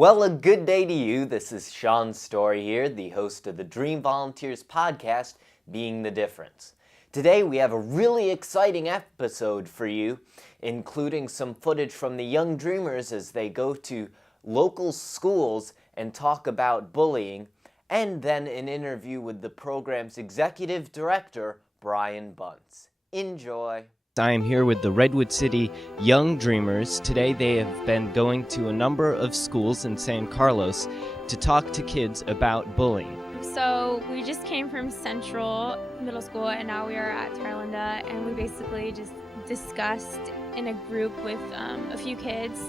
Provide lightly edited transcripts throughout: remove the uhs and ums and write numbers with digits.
Well, a good day to you. This is Sean Story here, the host of the Dream Volunteers podcast, Being the Difference. Today we have a really exciting episode for you, including some footage from the Young Dreamers as they go to local schools and talk about bullying, and then an interview with the program's executive director, Brian Buntz. Enjoy. I am here with the Redwood City Young Dreamers. Today they have been going to a number of schools in San Carlos to talk to kids about bullying. So we just came from Central Middle School and now we are at Tarlinda, and we basically just discussed in a group with a few kids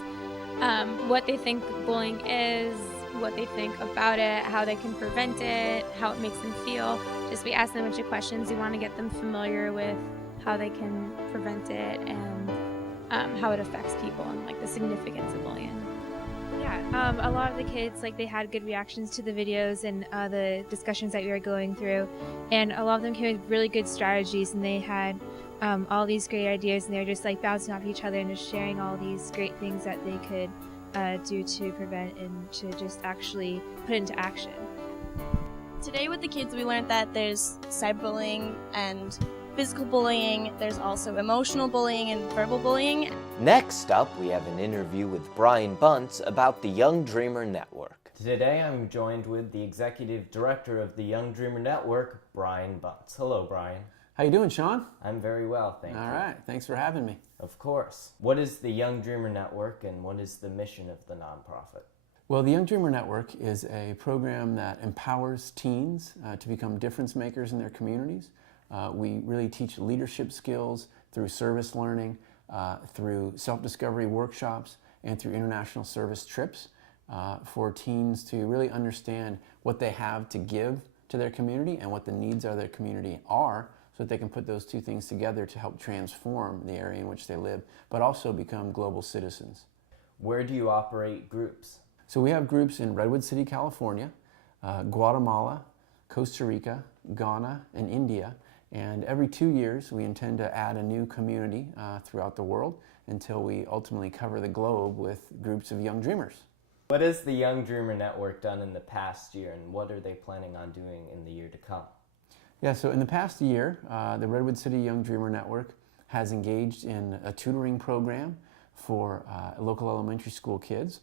what they think bullying is, what they think about it, how they can prevent it, how it makes them feel. Just we asked them a bunch of questions. We want to get them familiar with how they can prevent it and how it affects people and like the significance of bullying. Yeah, a lot of the kids, like, they had good reactions to the videos and the discussions that we were going through, and a lot of them came with really good strategies, and they had all these great ideas, and they were just like bouncing off each other and just sharing all these great things that they could do to prevent and to just actually put into action. Today with the kids we learned that there's cyberbullying and physical bullying, there's also emotional bullying and verbal bullying. Next up, we have an interview with Brian Buntz about the Young Dreamer Network. Today I'm joined with the executive director of the Young Dreamer Network, Brian Buntz. Hello, Brian. How you doing, Sean? I'm very well, thank you. All right, thanks for having me. Of course. What is the Young Dreamer Network and what is the mission of the nonprofit? Well, the Young Dreamer Network is a program that empowers teens to become difference makers in their communities. We really teach leadership skills through service learning, through self-discovery workshops, and through international service trips for teens to really understand what they have to give to their community and what the needs of their community are, so that they can put those two things together to help transform the area in which they live, but also become global citizens. Where do you operate groups? So we have groups in Redwood City, California, Guatemala, Costa Rica, Ghana, and India. And every 2 years, we intend to add a new community throughout the world until we ultimately cover the globe with groups of young dreamers. What has the Young Dreamer Network done in the past year, and what are they planning on doing in the year to come? Yeah, so in the past year, the Redwood City Young Dreamer Network has engaged in a tutoring program for local elementary school kids,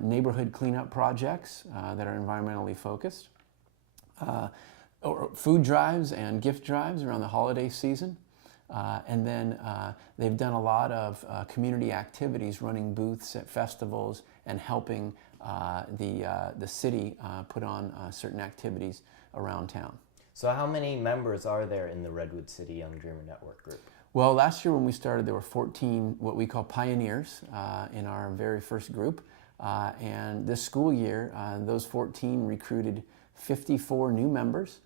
neighborhood cleanup projects that are environmentally focused, or food drives and gift drives around the holiday season. And then they've done a lot of community activities, running booths at festivals and helping the city put on certain activities around town. So how many members are there in the Redwood City Young Dreamer Network group? Well, last year when we started, there were 14 what we call pioneers in our very first group. And this school year, those 14 recruited 54 new members,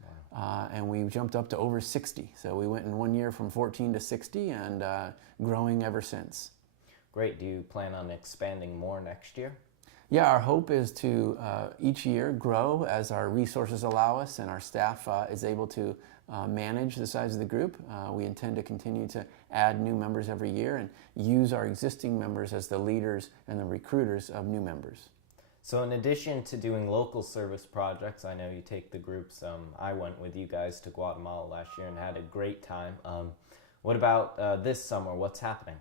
and we jumped up to over 60. So we went in 1 year from 14 to 60 and growing ever since. Great. Do you plan on expanding more next year? Yeah, our hope is to each year grow as our resources allow us and our staff is able to manage the size of the group. We intend to continue to add new members every year and use our existing members as the leaders and the recruiters of new members. So in addition to doing local service projects, I know you take the groups. I went with you guys to Guatemala last year and had a great time. What about this summer? What's happening?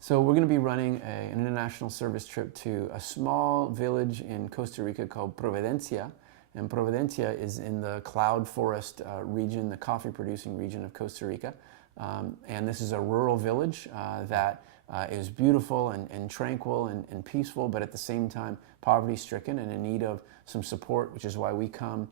So we're going to be running an international service trip to a small village in Costa Rica called Providencia. And Providencia is in the cloud forest region, the coffee producing region of Costa Rica. And this is a rural village that is beautiful and tranquil and peaceful, but at the same time poverty stricken and in need of some support, which is why we come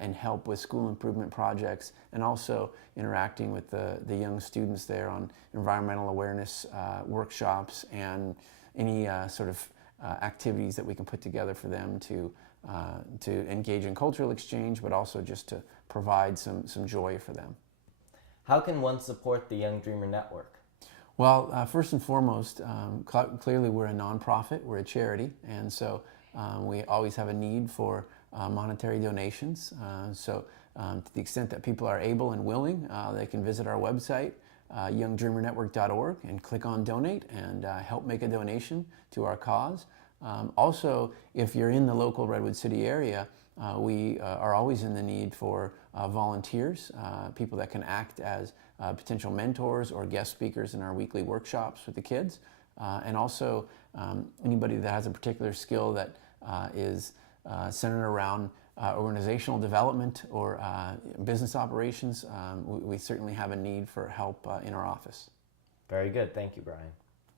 and help with school improvement projects and also interacting with the young students there on environmental awareness workshops and any sort of activities that we can put together for them to engage in cultural exchange, but also just to provide some joy for them. How can one support the Young Dreamer Network? Well, first and foremost, clearly we're a nonprofit, we're a charity, and so we always have a need for monetary donations. So to the extent that people are able and willing, they can visit our website, youngdreamernetwork.org, and click on donate and help make a donation to our cause. Also, if you're in the local Redwood City area, we are always in the need for volunteers, people that can act as potential mentors or guest speakers in our weekly workshops with the kids, and also anybody that has a particular skill that is centered around organizational development or business operations. We certainly have a need for help in our office. Very good. Thank you, Brian.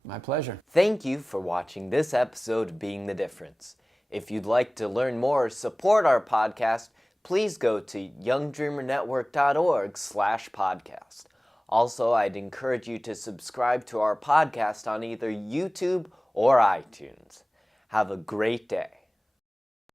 My pleasure. Thank you for watching this episode of Being the Difference. If you'd like to learn more or support our podcast, please go to youngdreamernetwork.org/podcast. Also, I'd encourage you to subscribe to our podcast on either YouTube or iTunes. Have a great day.